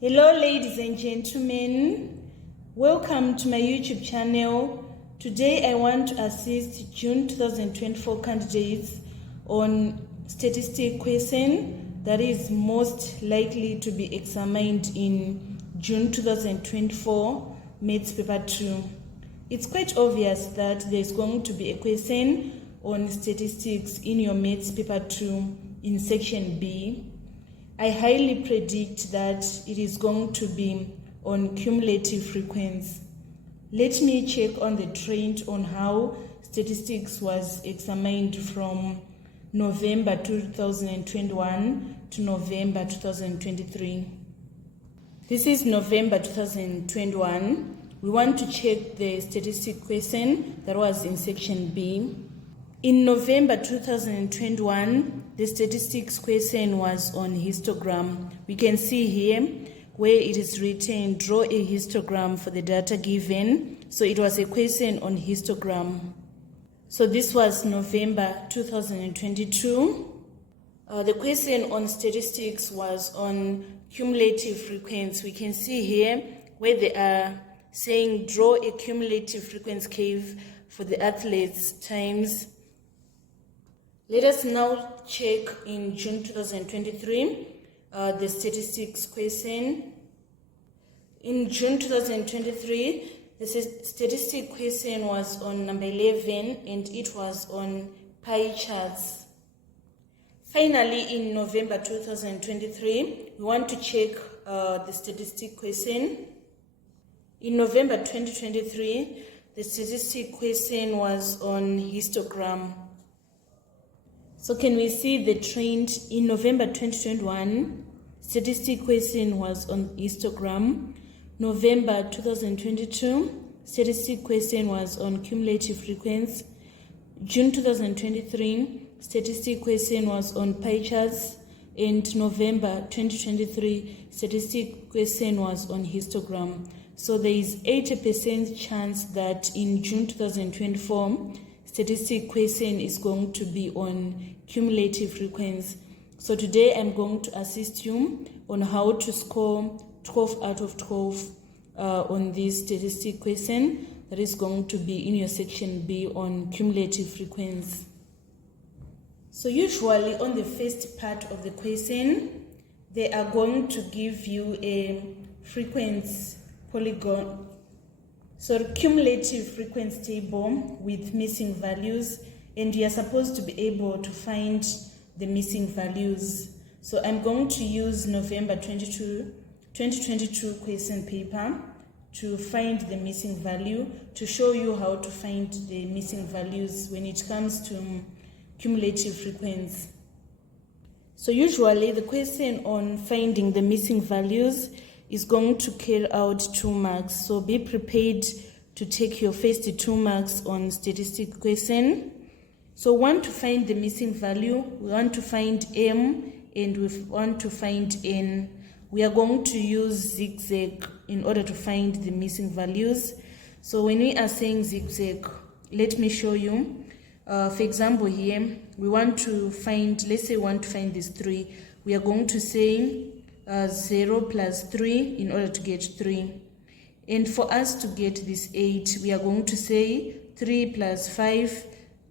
Hello ladies and gentlemen, welcome to my YouTube channel. Today I want to assist June 2024 candidates on statistic question that is most likely to be examined in June 2024 Maths Paper 2. It's quite obvious that there's going to be a question on statistics in your Maths Paper 2 in section B. I highly predict that it is going to be on cumulative frequency. Let me check on the trend on how statistics was examined from November 2021 to November 2023. This is November 2021. We want to check the statistic question that was in section B. In November 2021, the statistics question was on histogram. We can see here where it is written, draw a histogram for the data given. So it was a question on histogram. So this was November 2022. The question on statistics was on cumulative frequency. We can see here where they are saying draw a cumulative frequency curve for the athletes times. Let us now check in June 2023 the statistics question. In June 2023, the statistic question was on number 11 and it was on pie charts. Finally, in November 2023, we want to check the statistic question. In November 2023, the statistic question was on histogram. So can we see the trend? In November 2021, statistic question was on histogram. November 2022, statistic question was on cumulative frequency. June 2023, statistic question was on pie charts. And November 2023, statistic question was on histogram. So there is 80% chance that in June 2024, statistic question is going to be on cumulative frequency. So today I'm going to assist you on how to score 12 out of 12 on this statistic question that is going to be in your section B on cumulative frequency. So usually on the first part of the question, they are going to give you a frequency polygon. So cumulative frequency table with missing values, and you are supposed to be able to find the missing values. So I'm going to use November 2022 question paper to find the missing value, to show you how to find the missing values when it comes to cumulative frequency. So usually the question on finding the missing values is going to carry out 2 marks. So be prepared to take your first 2 marks on statistic question. So we want to find the missing value, we want to find M, and we want to find N. We are going to use zigzag in order to find the missing values. So when we are saying zigzag, let me show you. For example here, we want to find, let's say we want to find this 3. We are going to say 0 plus 3 in order to get 3. And for us to get this 8, we are going to say 3 plus 5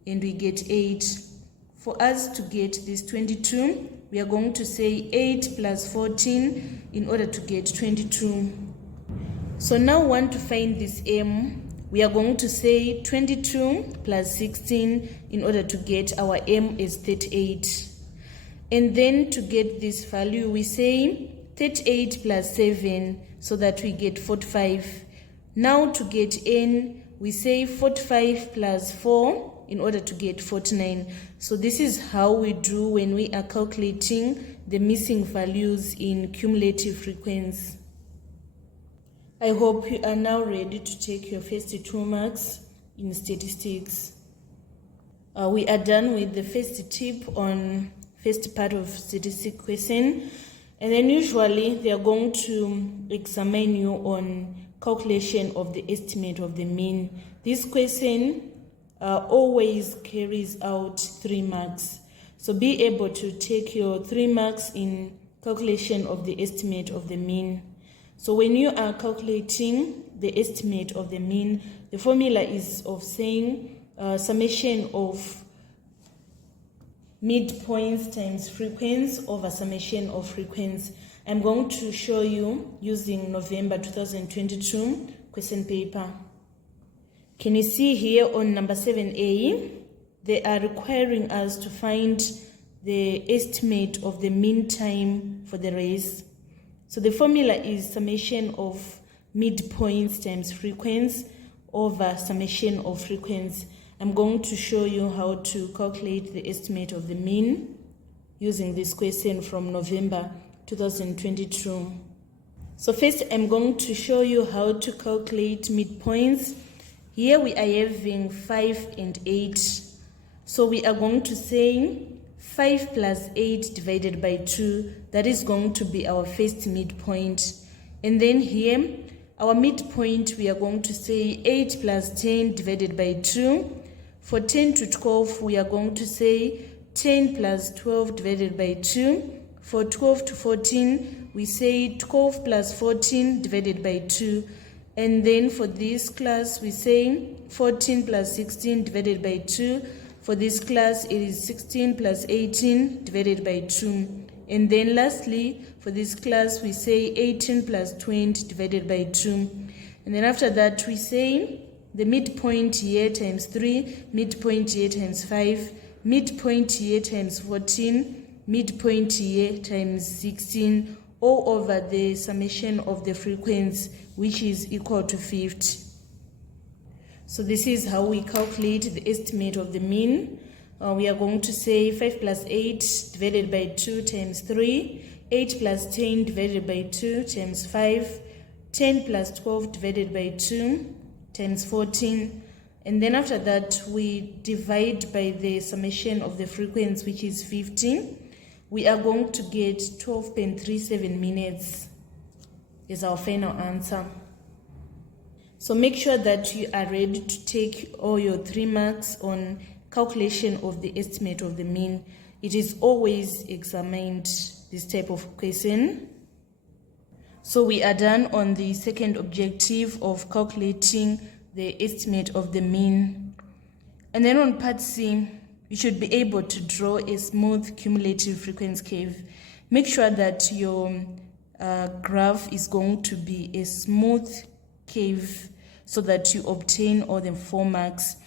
and we get 8. For us to get this 22, we are going to say 8 plus 14 in order to get 22. So now we want to find this M. We are going to say 22 plus 16 in order to get our M is 38. And then to get this value, we say 38 plus 7 so that we get 45. Now to get N, we say 45 plus 4 in order to get 49. So this is how we do when we are calculating the missing values in cumulative frequency. I hope you are now ready to take your first 2 marks in statistics. We are done with the first tip on first part of statistic question, and then usually they are going to examine you on calculation of the estimate of the mean. This question always carries out 3 marks, so be able to take your 3 marks in calculation of the estimate of the mean. So when you are calculating the estimate of the mean, the formula is of saying summation of midpoints times frequency over summation of frequency. I'm going to show you using November 2022 question paper. Can you see here on number 7A, they are requiring us to find the estimate of the mean time for the race. So the formula is summation of midpoints times frequency over summation of frequency. I'm going to show you how to calculate the estimate of the mean using this question from November 2022. So first I'm going to show you how to calculate midpoints. Here we are having 5 and 8. So we are going to say 5 plus 8 divided by 2. That is going to be our first midpoint. And then here, our midpoint, we are going to say 8 plus 10 divided by 2. For 10 to 12, we are going to say 10 plus 12 divided by 2. For 12 to 14, we say 12 plus 14 divided by 2. And then for this class, we say 14 plus 16 divided by 2. For this class, it is 16 plus 18 divided by 2. And then lastly, for this class, we say 18 plus 20 divided by 2. And then after that, we say the midpoint here times 3, midpoint here times 5, midpoint here times 14, midpoint here times 16, all over the summation of the frequency, which is equal to 50. So this is how we calculate the estimate of the mean. We are going to say 5 plus 8 divided by 2 times 3, 8 plus 10 divided by 2 times 5, 10 plus 12 divided by 2 times 14. And then after that, we divide by the summation of the frequency, which is 50. We are going to get 12.37 minutes is our final answer. So make sure that you are ready to take all your 3 marks on calculation of the estimate of the mean. It is always examined, this type of question. So we are done on the second objective of calculating the estimate of the mean. And then on part C, you should be able to draw a smooth cumulative frequency curve. Make sure that your graph is going to be a smooth curve so that you obtain all the 4 marks.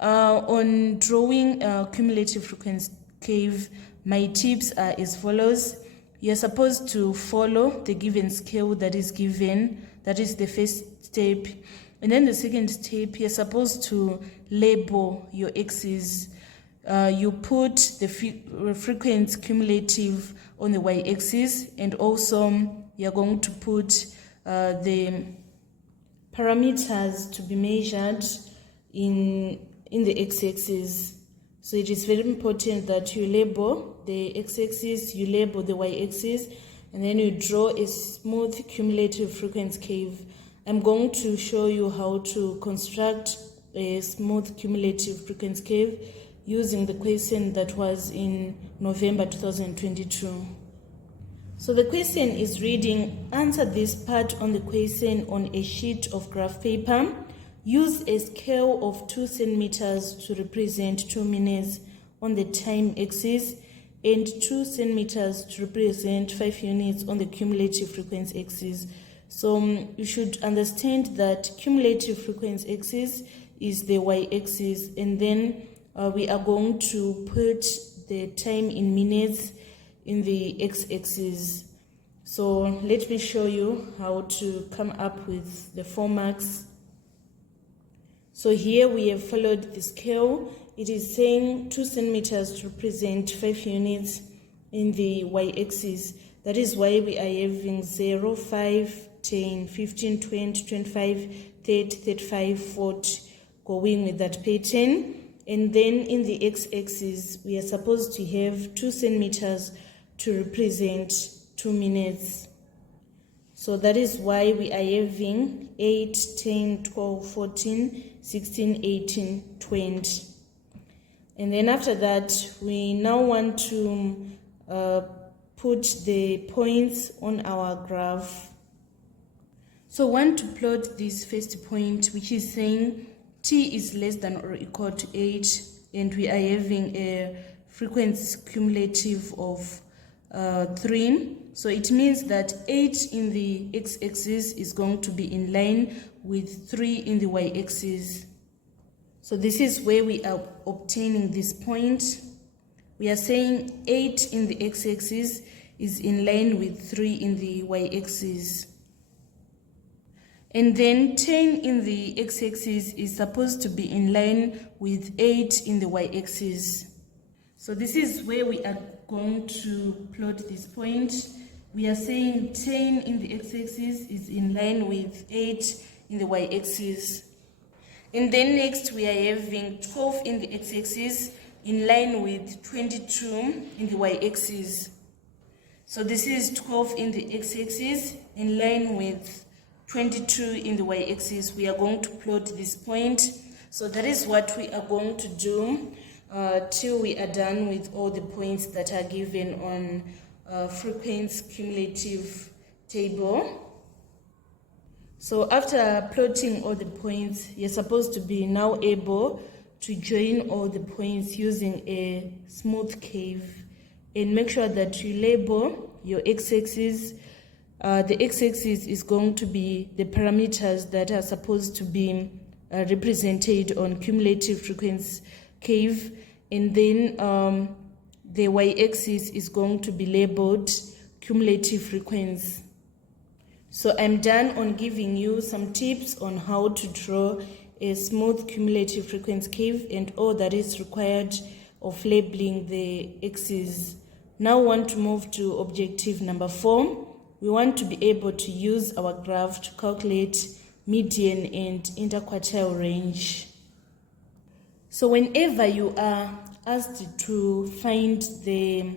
On drawing a cumulative frequency curve, my tips are as follows. You're supposed to follow the given scale that is given. That is the first step. And then the second step, you're supposed to label your axes. You put the frequency cumulative on the y-axis, and also you're going to put the parameters to be measured in the x-axis. So it is very important that you label the x-axis, you label the y-axis, and then you draw a smooth cumulative frequency curve. I'm going to show you how to construct a smooth cumulative frequency curve using the question that was in November 2022. So the question is reading, answer this part on the question on a sheet of graph paper. Use a scale of 2 centimeters to represent 2 minutes on the time axis and 2 centimeters to represent 5 units on the cumulative frequency axis. So you should understand that cumulative frequency axis is the y-axis, and then we are going to put the time in minutes in the x-axis. So let me show you how to come up with the 4 marks. So here we have followed the scale. It is saying 2 centimeters to represent 5 units in the y-axis. That is why we are having 0, 5, 10, 15, 20, 25, 30, 35, 40, going with that pattern. And then in the x-axis, we are supposed to have 2 centimeters to represent 2 minutes. So that is why we are having 8, 10, 12, 14, 16, 18, 20. And then after that, we now want to put the points on our graph. So want to plot this first point, which is saying t is less than or equal to 8, and we are having a frequency cumulative of 3. So it means that 8 in the x-axis is going to be in line with 3 in the y-axis. So this is where we are obtaining this point. We are saying 8 in the x-axis is in line with 3 in the y-axis. And then 10 in the x-axis is supposed to be in line with 8 in the y-axis. So this is where we are going to plot this point. We are saying 10 in the x-axis is in line with 8 in the y-axis. And then next we are having 12 in the x-axis in line with 22 in the y-axis. So this is 12 in the x-axis in line with 22 in the y-axis. We are going to plot this point. So that is what we are going to do till we are done with all the points that are given on frequency cumulative table. So after plotting all the points, you're supposed to be now able to join all the points using a smooth curve, and make sure that you label your x-axis. The x-axis is going to be the parameters that are supposed to be represented on cumulative frequency curve, and then the y-axis is going to be labeled cumulative frequency. So I'm done on giving you some tips on how to draw a smooth cumulative frequency curve and all that is required of labeling the axes. Now we want to move to objective number 4. We want to be able to use our graph to calculate median and interquartile range. So whenever you are asked to find the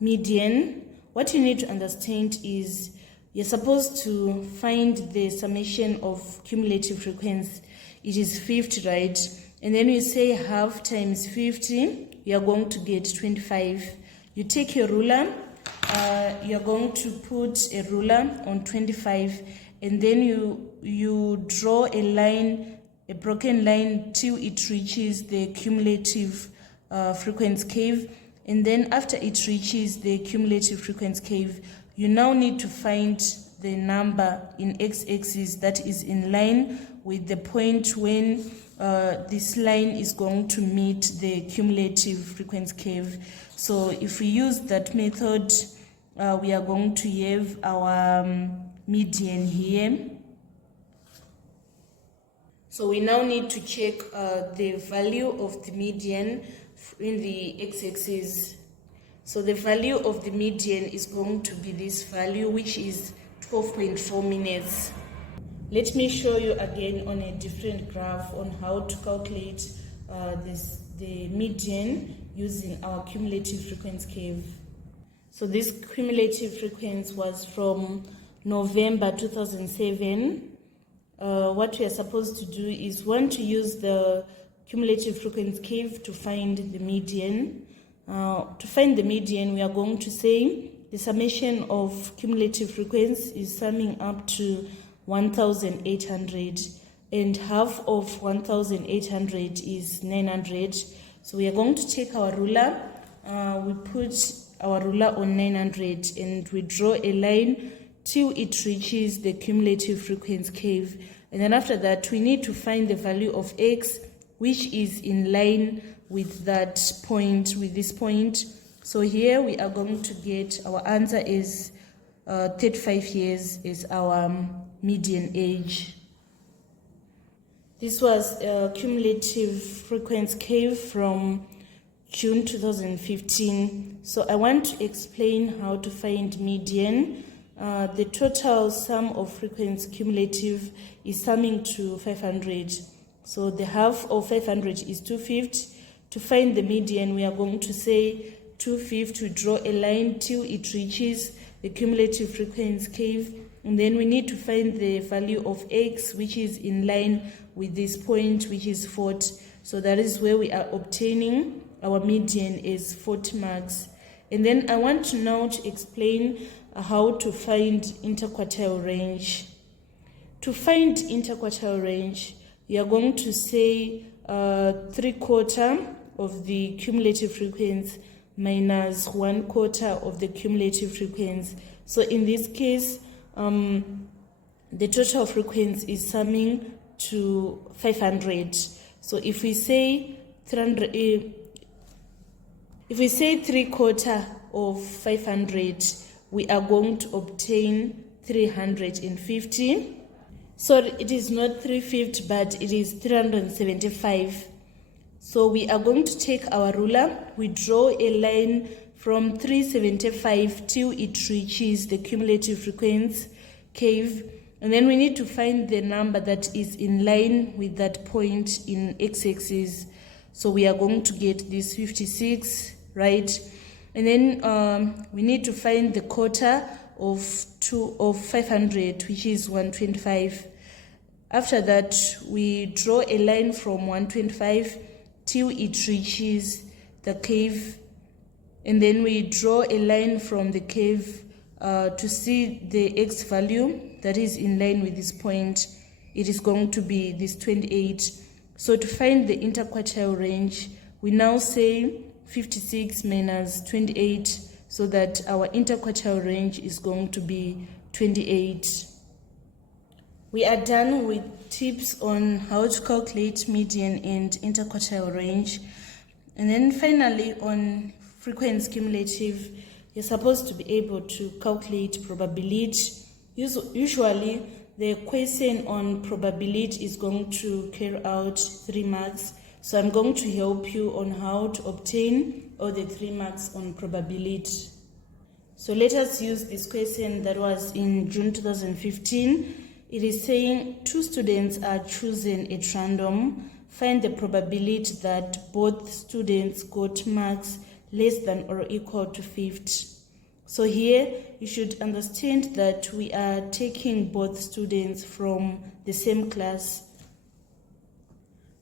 median, what you need to understand is you're supposed to find the summation of cumulative frequency. It is 50, right? And then you say half times 50, you are going to get 25. You take your ruler, you're going to put a ruler on 25, and then you draw a line, a broken line, till it reaches the cumulative frequency curve. And then after it reaches the cumulative frequency curve, you now need to find the number in x-axis that is in line with the point when this line is going to meet the cumulative frequency curve. So if we use that method, we are going to have our median here. So we now need to check the value of the median in the x-axis. So the value of the median is going to be this value, which is 12.4 minutes. Let me show you again on a different graph on how to calculate the median using our cumulative frequency curve. So this cumulative frequency was from November 2007. What we are supposed to do is want to use the cumulative frequency curve to find the median. To find the median, we are going to say the summation of cumulative frequency is summing up to 1,800, and half of 1,800 is 900. So we are going to take our ruler, we put our ruler on 900, and we draw a line till it reaches the cumulative frequency curve. And then after that, we need to find the value of x, which is in line with that point, with this point. So here we are going to get our answer is 35 years is our median age. This was a cumulative frequency curve from June 2015. So I want to explain how to find median. The total sum of frequency cumulative is summing to 500. So the half of 500 is 250. To find the median, we are going to say 250 to draw a line till it reaches the cumulative frequency curve. And then we need to find the value of x, which is in line with this point, which is 40. So that is where we are obtaining our median is 40 marks. And then I want to now to explain how to find interquartile range. To find interquartile range, you are going to say 3/4 of the cumulative frequency minus 1/4 of the cumulative frequency. So in this case, the total frequency is summing to 500. So if we say 300, if we say 3/4 of 500, we are going to obtain 350. So it is not 350, but it is 375. So we are going to take our ruler, we draw a line from 375 till it reaches the cumulative frequency curve, and then we need to find the number that is in line with that point in x-axis. So we are going to get this 56, right? And then we need to find the quarter of 500, which is 125. After that, we draw a line from 125 till it reaches the curve, and then we draw a line from the curve to see the x value that is in line with this point. It is going to be this 28. So to find the interquartile range, we now say 56 minus 28, so that our interquartile range is going to be 28. We are done with tips on how to calculate median and interquartile range. And then finally, on frequency cumulative, you're supposed to be able to calculate probability. Usually, the question on probability is going to carry out 3 marks. So I'm going to help you on how to obtain all the 3 marks on probability. So let us use this question that was in June 2015. It is saying 2 students are chosen at random. Find the probability that both students got marks less than or equal to 50. So here you should understand that we are taking both students from the same class.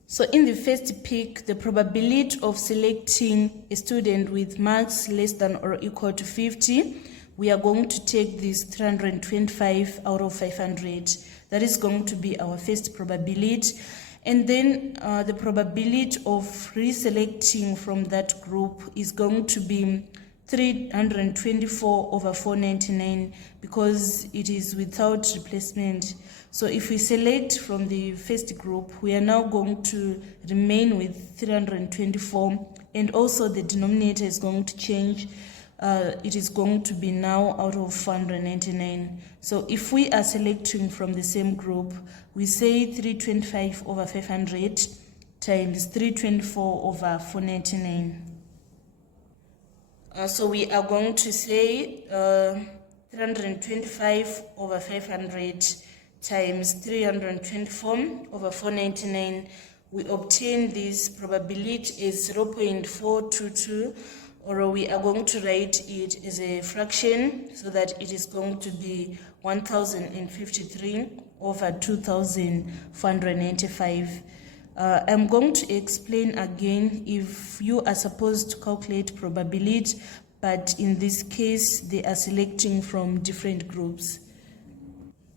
So in the first pick, the probability of selecting a student with marks less than or equal to 50, we are going to take this 325 out of 500. That is going to be our first probability. And then the probability of reselecting from that group is going to be 324 over 499 because it is without replacement. So if we select from the first group, we are now going to remain with 324, and also the denominator is going to change. It is going to be now out of 499. So if we are selecting from the same group, we say 325 over 500 times 324 over 499. So we are going to say 325 over 500 times 324 over 499. We obtain this probability as 0.422, or we are going to write it as a fraction so that it is going to be 1053 over 2495. I'm going to explain again if you are supposed to calculate probability, but in this case they are selecting from different groups.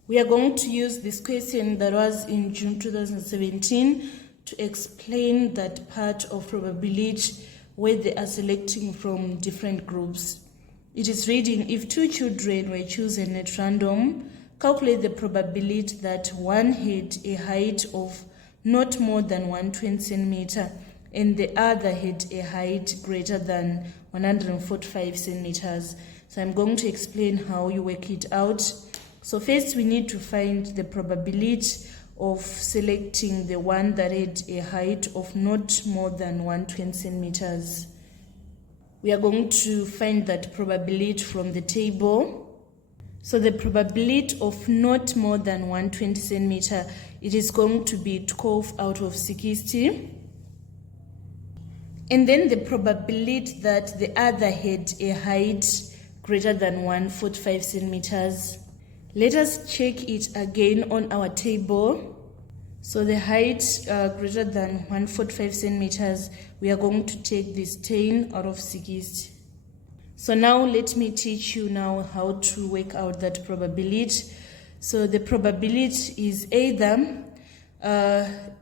We are going to use this question that was in June 2017 to explain that part of probability where they are selecting from different groups. It is reading, if 2 children were chosen at random, calculate the probability that one had a height of not more than 120 centimeter and the other had a height greater than 145 centimeters. So I'm going to explain how you work it out. So first we need to find the probability of selecting the one that had a height of not more than 120 centimeters. We are going to find that probability from the table. So the probability of not more than 120 centimeter, it is going to be 12 out of 60. And then the probability that the other had a height greater than 145 centimeters. Let us check it again on our table. So the height greater than 145 centimeters, we are going to take this 10 out of 60. So now let me teach you now how to work out that probability. So the probability is either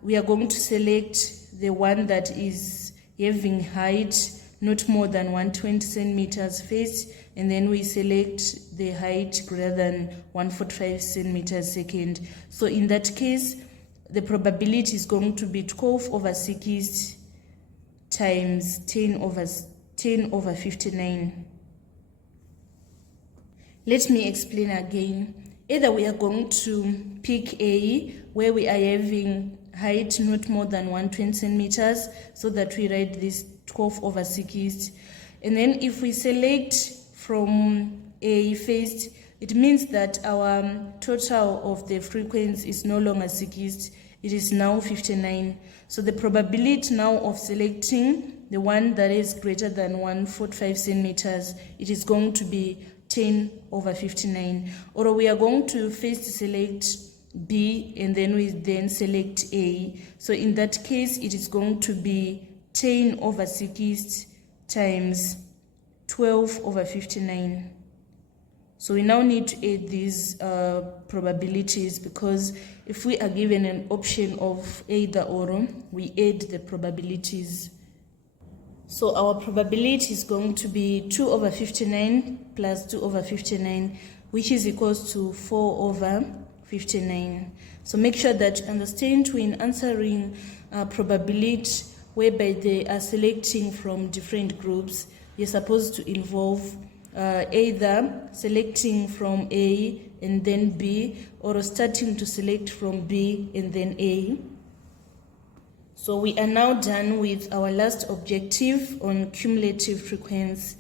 we are going to select the one that is having height not more than 120 centimeters first, and then we select the height greater than 145 centimeters second. So in that case, the probability is going to be 12 over 6 times 10 over 59. Let me explain again. Either we are going to pick A, where we are having height not more than 120 centimeters, so that we write this 12 over 6. And then if we select from A first, it means that our total of the frequency is no longer 6, it is now 59. So the probability now of selecting the one that is greater than 145 centimeters, it is going to be 10 over 59. Or we are going to first select B and then we then select A. So in that case, it is going to be 10 over 6 times 12 over 59. So we now need to add these probabilities, because if we are given an option of either or, we add the probabilities. So our probability is going to be 2 over 59 plus 2 over 59, which is equals to 4 over 59. So make sure that you understand when answering probability, whereby they are selecting from different groups, you're supposed to involve either selecting from A and then B, or starting to select from B and then A. So we are now done with our last objective on cumulative frequency.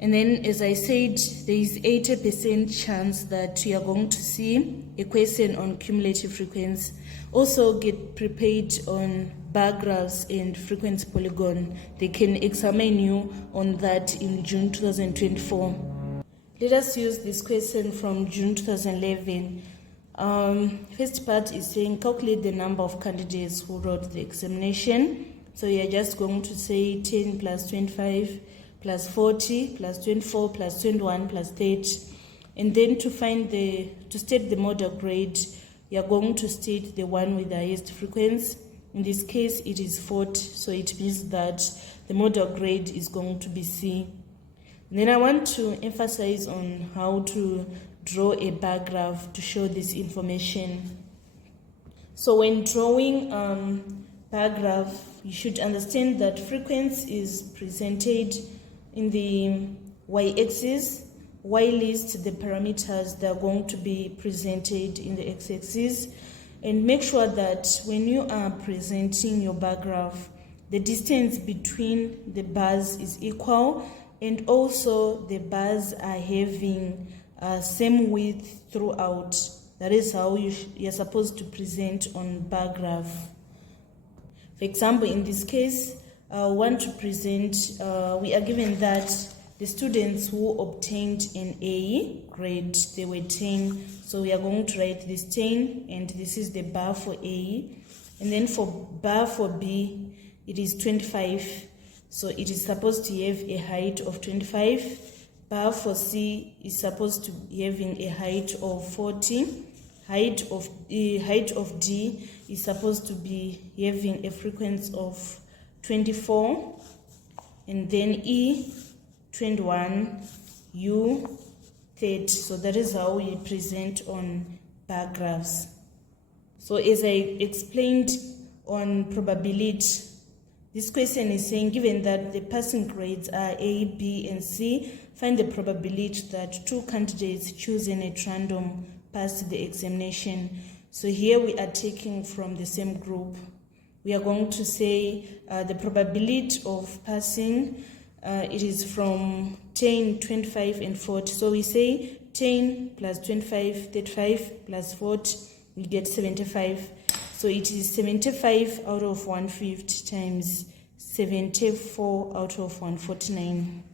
And then, as I said, there is 80% chance that you are going to see a question on cumulative frequency. Also get prepared on bar graphs and frequency polygon. They can examine you on that in June 2024. Let us use this question from June 2011. First part is saying calculate the number of candidates who wrote the examination. So you are just going to say 10 plus 25 plus 40 plus 24 plus 21 plus 30. And then to state the model grade, you are going to state the one with the highest frequency. In this case, it is 40, so it means that the model grade is going to be C. And then I want to emphasize on how to draw a bar graph to show this information. So when drawing bar graph, you should understand that frequency is presented in the y-axis, while list the parameters that are going to be presented in the x-axis. And make sure that when you are presenting your bar graph, the distance between the bars is equal, and also the bars are having same width throughout. That is how you're supposed to present on bar graph. For example, in this case, we want to present, we are given that the students who obtained an A grade, they were 10. So we are going to write this 10, and this is the bar for A. And then for bar for B, it is 25. So it is supposed to have a height of 25. Bar for C is supposed to be having a height of 40. Height of D is supposed to be having a frequency of 24. And then E, 21, U, 30. So that is how we present on bar graphs. So as I explained on probability, this question is saying, given that the passing grades are A, B, and C, find the probability that 2 candidates chosen at random pass the examination. So here we are taking from the same group. We are going to say the probability of passing, it is from 10, 25, and 40. So we say 10 plus 25, 35 plus 40, we get 75. So it is 75 out of 150 times 74 out of 149.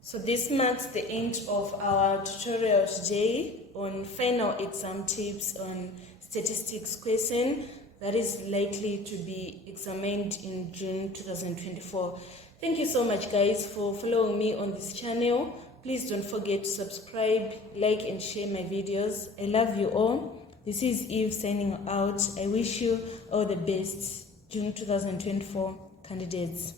So this marks the end of our tutorial today on final exam tips on statistics question that is likely to be examined in June 2024. Thank you so much, guys, for following me on this channel. Please don't forget to subscribe, like and share my videos. I love you all. This is Eve signing out. I wish you all the best, June 2024 candidates.